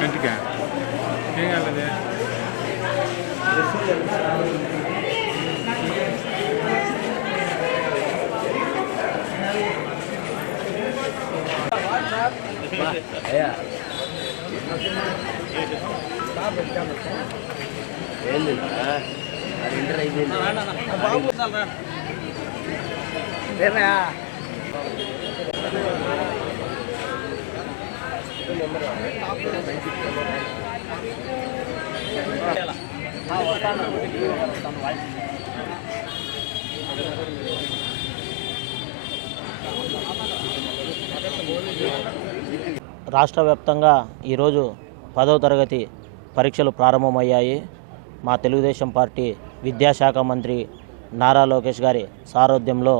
కంటికా ఏం కాలేదు ఏంది అది ఇంటర్ అయిపోయింది రాష్ట్ర వ్యాప్తంగా ఈరోజు పదవ తరగతి పరీక్షలు ప్రారంభమయ్యాయి. మా తెలుగుదేశం పార్టీ విద్యాశాఖ మంత్రి నారా లోకేష్ గారి సారథ్యంలో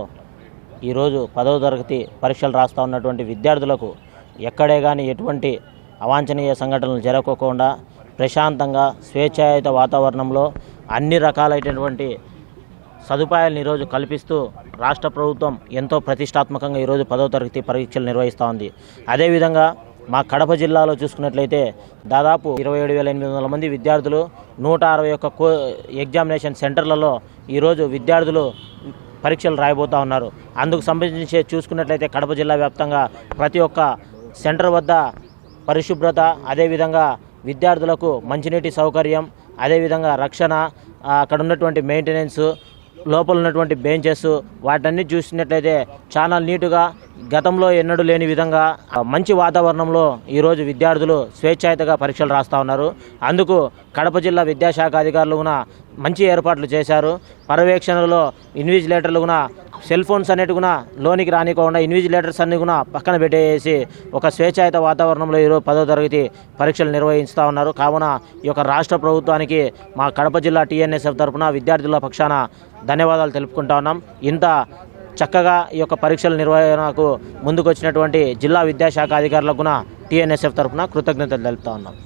ఈరోజు పదవ తరగతి పరీక్షలు రాస్తూ ఉన్నటువంటి విద్యార్థులకు ఎక్కడే కానీ ఎటువంటి అవాంఛనీయ సంఘటనలు జరగకుండా ప్రశాంతంగా స్వేచ్ఛాయుత వాతావరణంలో అన్ని రకాలైనటువంటి సదుపాయాలను ఈరోజు కల్పిస్తూ రాష్ట్ర ప్రభుత్వం ఎంతో ప్రతిష్టాత్మకంగా ఈరోజు పదో తరగతి పరీక్షలు నిర్వహిస్తూ ఉంది. అదేవిధంగా మా కడప జిల్లాలో చూసుకున్నట్లయితే దాదాపు ఇరవై ఏడు వేల ఎనిమిది వందల మంది విద్యార్థులు నూట అరవై ఒక్క కో ఎగ్జామినేషన్ సెంటర్లలో ఈరోజు విద్యార్థులు పరీక్షలు రాయబోతూ ఉన్నారు. అందుకు సంబంధించి చూసుకున్నట్లయితే కడప జిల్లా వ్యాప్తంగా ప్రతి ఒక్క సెంటర్ వద్ద పరిశుభ్రత అదేవిధంగా విద్యార్థులకు మంచినీటి సౌకర్యం అదేవిధంగా రక్షణ అక్కడ ఉన్నటువంటి మెయింటెనెన్స్ లోపల ఉన్నటువంటి బెంచెస్ వాటన్ని చూసినట్లయితే చాలా నీటుగా గతంలో ఎన్నడూ లేని విధంగా మంచి వాతావరణంలో ఈరోజు విద్యార్థులు స్వేచ్ఛాయుతగా పరీక్షలు రాస్తూ ఉన్నారు. అందుకు కడప జిల్లా విద్యాశాఖ అధికారులు కూడా మంచి ఏర్పాట్లు చేశారు. పర్యవేక్షణలో ఇన్విజిలేటర్లు కూడా సెల్ ఫోన్స్ అనేటి కూడా లోనికి రానికోకుండా ఇన్విజిలేటర్స్ అన్ని కూడా పక్కన పెట్టేసి ఒక స్వేచ్ఛాయుత వాతావరణంలో ఈరోజు పదో తరగతి పరీక్షలు నిర్వహిస్తూ ఉన్నారు. కావున ఈ యొక్క రాష్ట్ర ప్రభుత్వానికి మా కడప జిల్లా టీఎన్ఎస్ఎఫ్ తరఫున విద్యార్థుల పక్షాన ధన్యవాదాలు తెలుపుకుంటా ఉన్నాం. ఇంత చక్కగా ఈ యొక్క పరీక్షల నిర్వహణకు ముందుకొచ్చినటువంటి జిల్లా విద్యాశాఖ అధికారులకు టీఎన్ఎస్ఎఫ్ తరఫున కృతజ్ఞతలు తెలుపుతా ఉన్నాం.